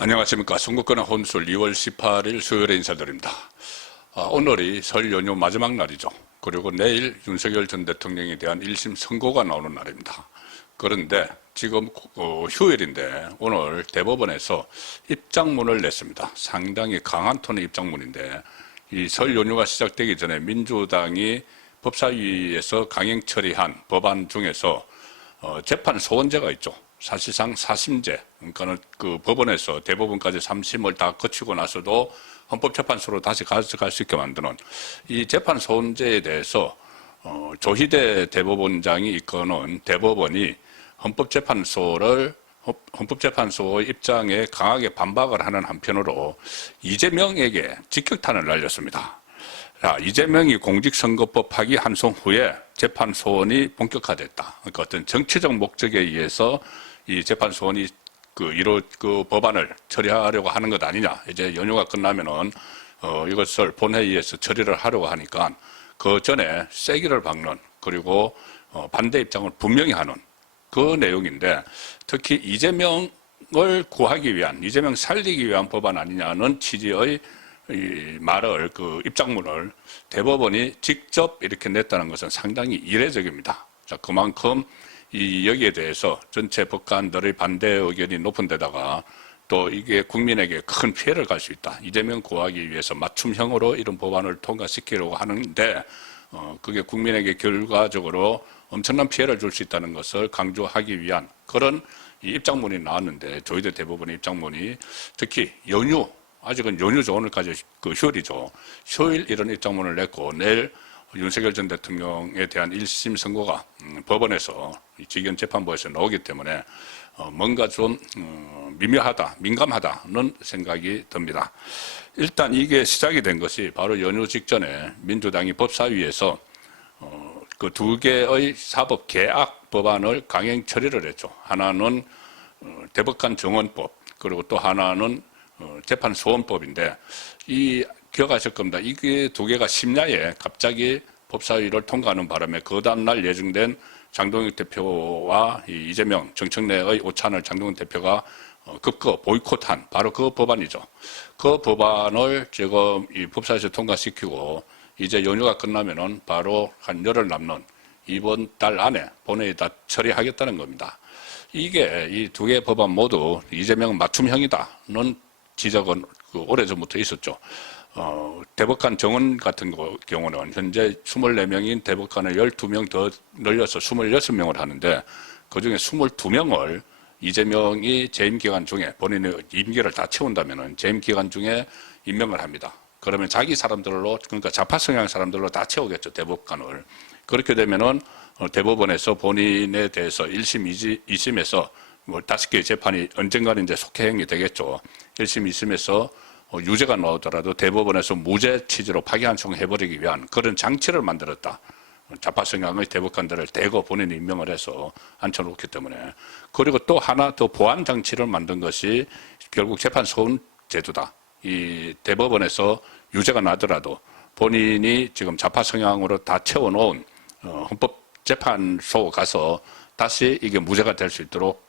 안녕하십니까. 선거권의 혼술 2월 18일 수요일에 인사드립니다. 오늘이 설 연휴 마지막 날이죠. 그리고 내일 윤석열 전 대통령에 대한 1심 선고가 나오는 날입니다. 그런데 지금 휴일인데 오늘 대법원에서 입장문을 냈습니다. 상당히 강한 톤의 입장문인데 이 설 연휴가 시작되기 전에 민주당이 법사위에서 강행 처리한 법안 중에서 재판 소원제가 있죠. 사실상 사심제, 그러니까는 그 법원에서 대법원까지 3심을 다 거치고 나서도 헌법재판소로 다시 가져갈 수 있게 만드는 이 재판 소원제에 대해서 조희대 대법원장이 이끄는 대법원이 헌법재판소의 입장에 강하게 반박을 하는 한편으로 이재명에게 직격탄을 날렸습니다. 이재명이 공직선거법 파기 환송 후에 재판 소원이 본격화됐다. 그러니까 어떤 정치적 목적에 의해서 이 재판 소원이 그 법안을 처리하려고 하는 것 아니냐. 이제 연휴가 끝나면은 이것을 본회의에서 처리를 하려고 하니까 그 전에 세기를 박는 그리고 반대 입장을 분명히 하는 그 내용인데 특히 이재명을 구하기 위한, 이재명 살리기 위한 법안 아니냐는 취지의 이 말을, 그 입장문을 대법원이 직접 이렇게 냈다는 것은 상당히 이례적입니다. 자, 그만큼 여기에 대해서 전체 법관들의 반대 의견이 높은 데다가 또 이게 국민에게 큰 피해를 갈 수 있다. 이재명 구하기 위해서 맞춤형으로 이런 법안을 통과시키려고 하는데, 그게 국민에게 결과적으로 엄청난 피해를 줄 수 있다는 것을 강조하기 위한 그런 이 입장문이 나왔는데, 조희대 대법원의 입장문이 특히 아직은 연휴죠. 오늘까지 그 휴일이죠. 휴일 이런 입장문을 냈고 내일 윤석열 전 대통령에 대한 1심 선고가 법원에서 직연재판부에서 나오기 때문에 뭔가 좀 미묘하다, 민감하다는 생각이 듭니다. 일단 이게 시작이 된 것이 바로 연휴 직전에 민주당이 법사위에서 그 두 개의 사법 개악 법안을 강행 처리를 했죠. 하나는 대법관 정원법, 그리고 또 하나는 재판소원법인데, 기억하실 겁니다. 이게 두 개가 심야에 갑자기 법사위를 통과하는 바람에 그 다음날 예정된 장동혁 대표와 이재명, 정청래의 오찬을 장동혁 대표가 급거 보이콧한 바로 그 법안이죠. 그 법안을 지금 이 법사위에서 통과시키고 이제 연휴가 끝나면은 바로 한 열흘 남는 이번 달 안에 본회의에다 처리하겠다는 겁니다. 이게 이 두 개 법안 모두 이재명 맞춤형이다는 지적은 오래전부터 있었죠. 대법관 정원 같은 경우는 현재 24명인 대법관을 12명 더 늘려서 26명을 하는데 그중에 22명을 이재명이 재임 기간 중에 본인의 임기를 다 채운다면 재임 기간 중에 임명을 합니다. 그러면 자기 사람들로, 그러니까 좌파 성향 사람들로 다 채우겠죠, 대법관을. 그렇게 되면은 대법원에서 본인에 대해서 1심, 2심에서 뭐 5개의 재판이 언젠가는 이제 속행이 되겠죠. 1심, 2심에서 유죄가 나오더라도 대법원에서 무죄 취지로 파기환송해버리기 위한 그런 장치를 만들었다. 좌파 성향의 대법관들을 대거 본인이 임명을 해서 앉혀놓기 때문에. 그리고 또 하나 더 보완 장치를 만든 것이 결국 재판소원 제도다. 이 대법원에서 유죄가 나더라도 본인이 지금 좌파 성향으로 다 채워놓은 헌법재판소 가서 다시 이게 무죄가 될 수 있도록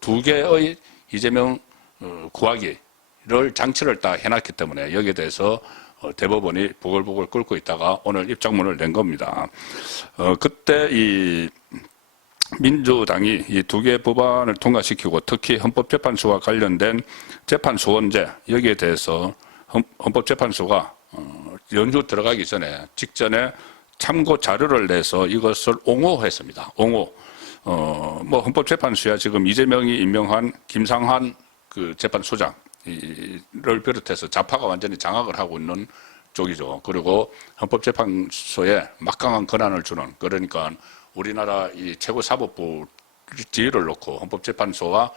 두 개의 이재명 구하기를 장치를 다 해놨기 때문에 여기에 대해서 대법원이 보글보글 끓고 있다가 오늘 입장문을 낸 겁니다. 그때 이 민주당이 이 두 개의 법안을 통과시키고 특히 헌법재판소와 관련된 재판소원제 여기에 대해서 헌법재판소가 연휴 들어가기 전에 직전에 참고 자료를 내서 이것을 옹호했습니다. 옹호. 뭐 헌법재판소야 지금 이재명이 임명한 김상환 그 재판소장을 비롯해서 좌파가 완전히 장악을 하고 있는 쪽이죠. 그리고 헌법재판소에 막강한 권한을 주는, 그러니까 우리나라 이 최고사법부 지위를 놓고 헌법재판소와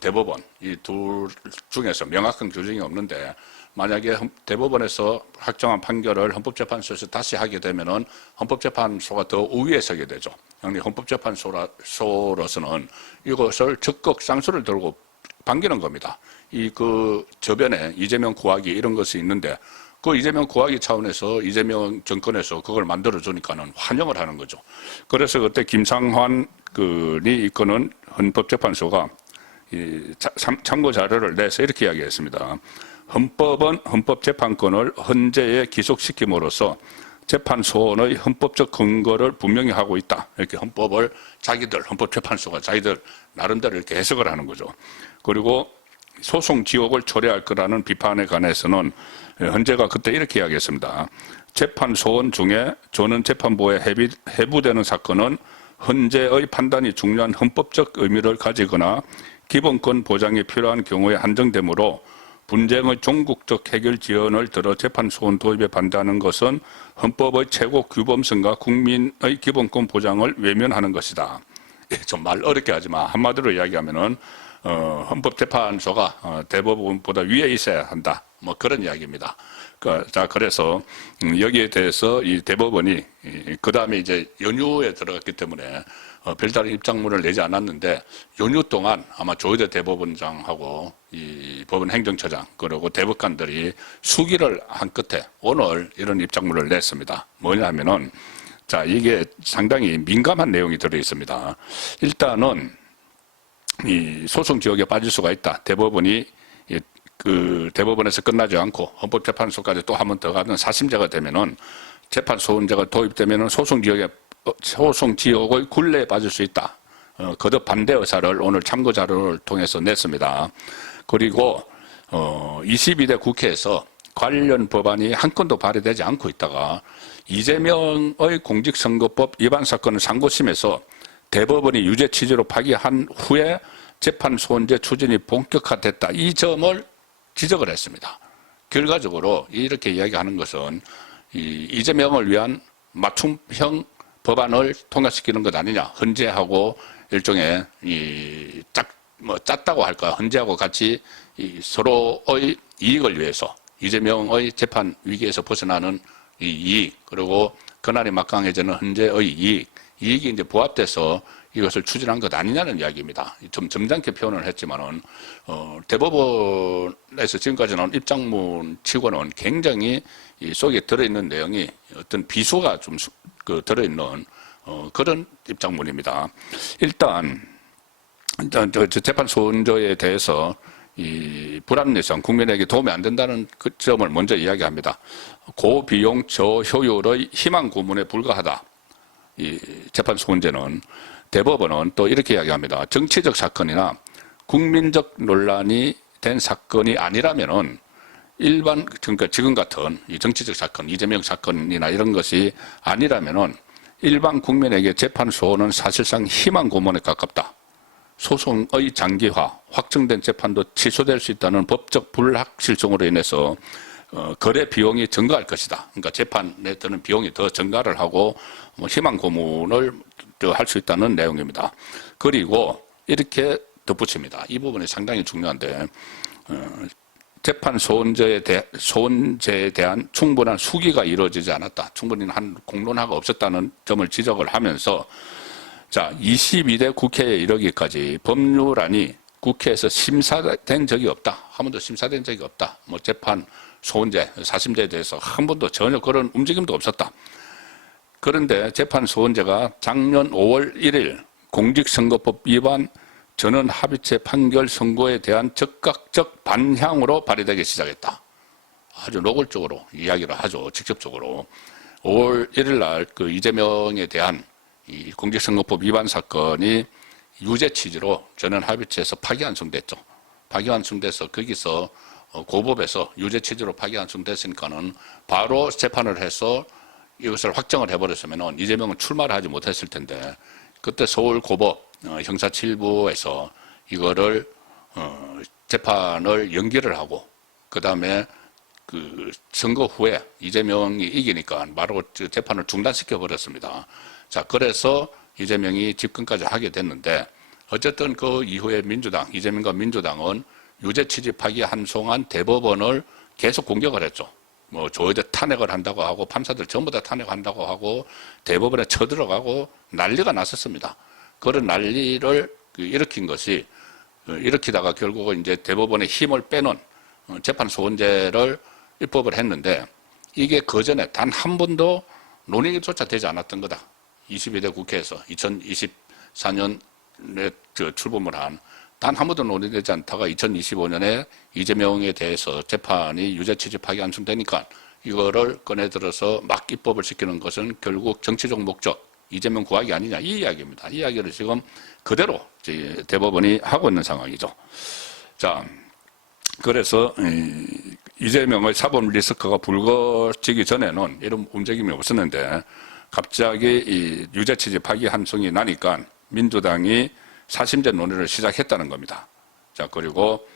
대법원 이 둘 중에서 명확한 규정이 없는데 만약에 대법원에서 확정한 판결을 헌법재판소에서 다시 하게 되면은 헌법재판소가 더 우위에 서게 되죠. 헌법재판소로서는 이것을 적극 쌍수를 들고 반기는 겁니다. 저변에 이재명 구하기 이런 것이 있는데 그 이재명 구하기 차원에서 이재명 정권에서 그걸 만들어주니까는 환영을 하는 거죠. 그래서 그때 김상환 이끄는 헌법재판소가 참고 자료를 내서 이렇게 이야기했습니다. 헌법은 헌법재판권을 헌재에 기속시킴으로써 재판 소원의 헌법적 근거를 분명히 하고 있다. 이렇게 헌법을 헌법재판소가 자기들 나름대로 이렇게 해석을 하는 거죠. 그리고 소송 지옥을 초래할 거라는 비판에 관해서는 헌재가 그때 이렇게 이야기했습니다. 재판 소원 중에 조는 재판부에 해부되는 사건은 헌재의 판단이 중요한 헌법적 의미를 가지거나 기본권 보장이 필요한 경우에 한정되므로 분쟁의 종국적 해결 지연을 들어 재판 소원 도입에 반대하는 것은 헌법의 최고 규범성과 국민의 기본권 보장을 외면하는 것이다. 좀 말 어렵게 하지만 한마디로 이야기하면은 헌법재판소가 대법원보다 위에 있어야 한다. 뭐 그런 이야기입니다. 자, 그래서 여기에 대해서 이 대법원이 그 다음에 이제 연휴에 들어갔기 때문에 별다른 입장문을 내지 않았는데 연휴 동안 아마 조희대 대법원장하고 이 법원 행정처장 그리고 대법관들이 수기를 한 끝에 오늘 이런 입장문을 냈습니다. 뭐냐면은 자, 이게 상당히 민감한 내용이 들어 있습니다. 일단은 이 소송 지역에 빠질 수가 있다. 대법원이 그 대법원에서 끝나지 않고 헌법재판소까지 또 한 번 더 가는 사심제가 되면은 재판 소원제가 도입되면은 소송 지역의 굴레에 빠질 수 있다. 거듭 반대 의사를 오늘 참고 자료를 통해서 냈습니다. 그리고 22대 국회에서 관련 법안이 한 건도 발의되지 않고 있다가 이재명의 공직선거법 위반 사건을 상고심에서 대법원이 유죄 취지로 파기한 후에 재판 소원제 추진이 본격화됐다. 이 점을 지적을 했습니다. 결과적으로 이렇게 이야기하는 것은 이재명을 위한 맞춤형 법안을 통과시키는 것 아니냐. 헌재하고 일종의 짰다고 할까. 헌재하고 같이 서로의 이익을 위해서 이재명의 재판 위기에서 벗어나는 이 이익 그리고 그날이 막강해지는 헌재의 이익이 이제 부합돼서 이것을 추진한 것 아니냐는 이야기입니다. 좀 점잖게 표현을 했지만은 대법원에서 지금까지 나온 입장문 치고는 굉장히 이 속에 들어있는 내용이 어떤 비수가 좀 들어있는 그런 입장문입니다. 일단 재판 소원조에 대해서 이 불합리성, 국민에게 도움이 안 된다는 그 점을 먼저 이야기합니다. 고비용 저효율의 희망 고문에 불과하다. 이 재판 소원제는 대법원은 또 이렇게 이야기합니다. 정치적 사건이나 국민적 논란이 된 사건이 아니라면은 그러니까 지금 같은 이 정치적 사건, 이재명 사건이나 이런 것이 아니라면은 일반 국민에게 재판 소원은 사실상 희망 고문에 가깝다. 소송의 장기화, 확정된 재판도 취소될 수 있다는 법적 불확실성으로 인해서 거래 비용이 증가할 것이다. 그러니까 재판에 드는 비용이 더 증가를 하고 희망 고문을 할 수 있다는 내용입니다. 그리고 이렇게 덧붙입니다. 이 부분이 상당히 중요한데 재판 소원제에 대한 충분한 수기가 이루어지지 않았다. 충분히 한 공론화가 없었다는 점을 지적을 하면서 자, 22대 국회에 이르기까지 법률안이 국회에서 심사된 적이 없다. 한 번도 심사된 적이 없다. 재판 소원제, 사심제에 대해서 한 번도 전혀 그런 움직임도 없었다. 그런데 재판 소원제가 작년 5월 1일 공직선거법 위반 전원 합의체 판결 선고에 대한 적극적 반향으로 발의되기 시작했다. 아주 노골적으로 이야기를 하죠. 직접적으로. 5월 1일 날 그 이재명에 대한 이 공직선거법 위반 사건이 유죄 취지로 전원 합의체에서 파기환송됐죠. 파기환송돼서 거기서 고법에서 유죄 취지로 파기환송됐으니까는 바로 재판을 해서 이것을 확정을 해버렸으면 이재명은 출마를 하지 못했을 텐데 그때 서울 고법 형사 7부에서 이거를 재판을 연기를 하고 그 다음에 그 선거 후에 이재명이 이기니까 바로 재판을 중단시켜 버렸습니다. 자, 그래서 이재명이 집권까지 하게 됐는데 어쨌든 그 이후에 이재명과 민주당은 유죄 취지 파기환송한 대법원을 계속 공격을 했죠. 조의대 탄핵을 한다고 하고 판사들 전부 다 탄핵한다고 하고 대법원에 쳐들어가고 난리가 났었습니다. 그런 난리를 일으킨 것이 일으키다가 결국은 이제 대법원의 힘을 빼는 재판 소원제를 입법을 했는데 이게 그전에 단 한 번도 논의조차 되지 않았던 거다. 22대 국회에서 2024년에 출범을 한 단 한 번도 논의되지 않다가 2025년에 이재명에 대해서 재판이 유죄 취지 파기 환송되니까 이거를 꺼내들어서 막 입법을 시키는 것은 결국 정치적 목적, 이재명 구하기 아니냐 이 이야기입니다. 이 이야기를 지금 그대로 대법원이 하고 있는 상황이죠. 자, 그래서 이재명의 사법 리스크가 불거지기 전에는 이런 움직임이 없었는데 갑자기 이 유죄 취지 파기 환송이 나니까 민주당이 사심제 논의를 시작했다는 겁니다. 자, 그리고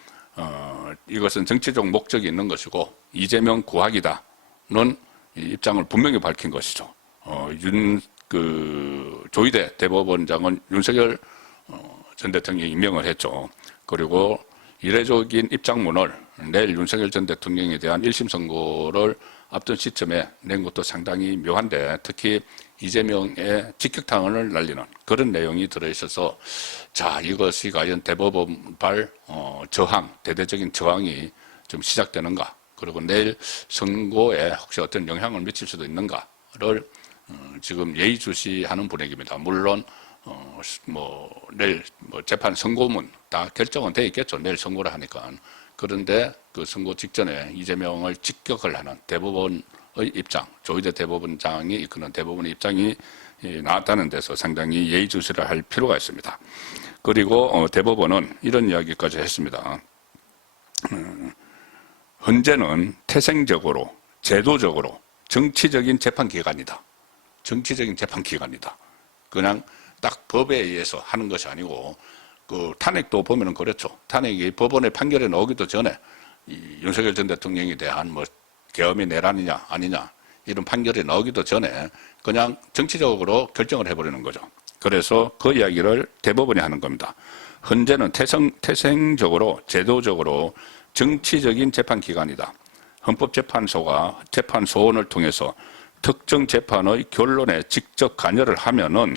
이것은 정치적 목적이 있는 것이고 이재명 구하기다는 입장을 분명히 밝힌 것이죠. 조희대 대법원장은 윤석열 전 대통령이 임명을 했죠. 그리고 이례적인 입장문을 내일 윤석열 전 대통령에 대한 1심 선고를 앞둔 시점에 낸 것도 상당히 묘한데 특히 이재명의 직격탄을 날리는 그런 내용이 들어있어서 자, 이것이 과연 대법원발 저항, 대대적인 저항이 좀 시작되는가, 그리고 내일 선고에 혹시 어떤 영향을 미칠 수도 있는가를 지금 예의주시하는 분위기입니다. 물론 내일 재판 선고문 다 결정은 돼 있겠죠. 내일 선고를 하니까. 그런데 그 선고 직전에 이재명을 직격을 하는 대법원의 입장, 조희대 대법원장이 이끄는 대법원의 입장이 나왔다는 데서 상당히 예의주시를 할 필요가 있습니다. 그리고 대법원은 이런 이야기까지 했습니다. 헌재는 태생적으로 제도적으로 정치적인 재판기관이다. 정치적인 재판기관이다. 그냥 딱 법에 의해서 하는 것이 아니고 그 탄핵도 보면은 그렇죠. 탄핵이 법원의 판결에 나오기도 전에 윤석열 전 대통령에 대한 계엄의 내란이냐 아니냐 이런 판결이 나오기도 전에 그냥 정치적으로 결정을 해버리는 거죠. 그래서 그 이야기를 대법원이 하는 겁니다. 헌재는 태생적으로 제도적으로 정치적인 재판기관이다. 헌법재판소가 재판 소원을 통해서 특정 재판의 결론에 직접 관여를 하면은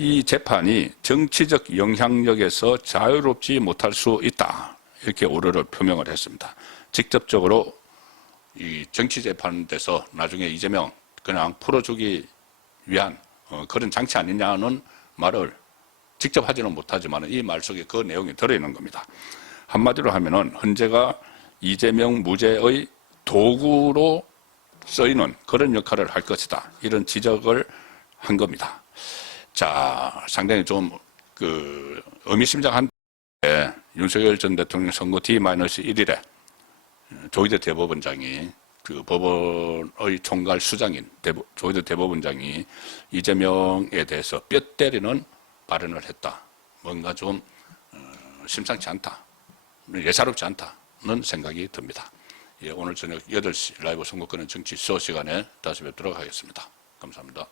이 재판이 정치적 영향력에서 자유롭지 못할 수 있다. 이렇게 우려를 표명을 했습니다. 직접적으로 이 정치재판에서 나중에 이재명 그냥 풀어주기 위한 그런 장치 아니냐는 말을 직접 하지는 못하지만 이 말 속에 그 내용이 들어있는 겁니다. 한마디로 하면은 헌재가 이재명 무죄의 도구로 쓰이는 그런 역할을 할 것이다. 이런 지적을 한 겁니다. 자, 상당히 좀 의미심장한데 윤석열 전 대통령 선거 D-1일에 조희대 대법원장이 그 법원의 총괄 수장인 조희대 대법원장이 이재명에 대해서 뼈 때리는 발언을 했다. 뭔가 좀 심상치 않다. 예사롭지 않다는 생각이 듭니다. 예, 오늘 저녁 8시 라이브 선거권은 정치 수호 시간에 다시 뵙도록 하겠습니다. 감사합니다.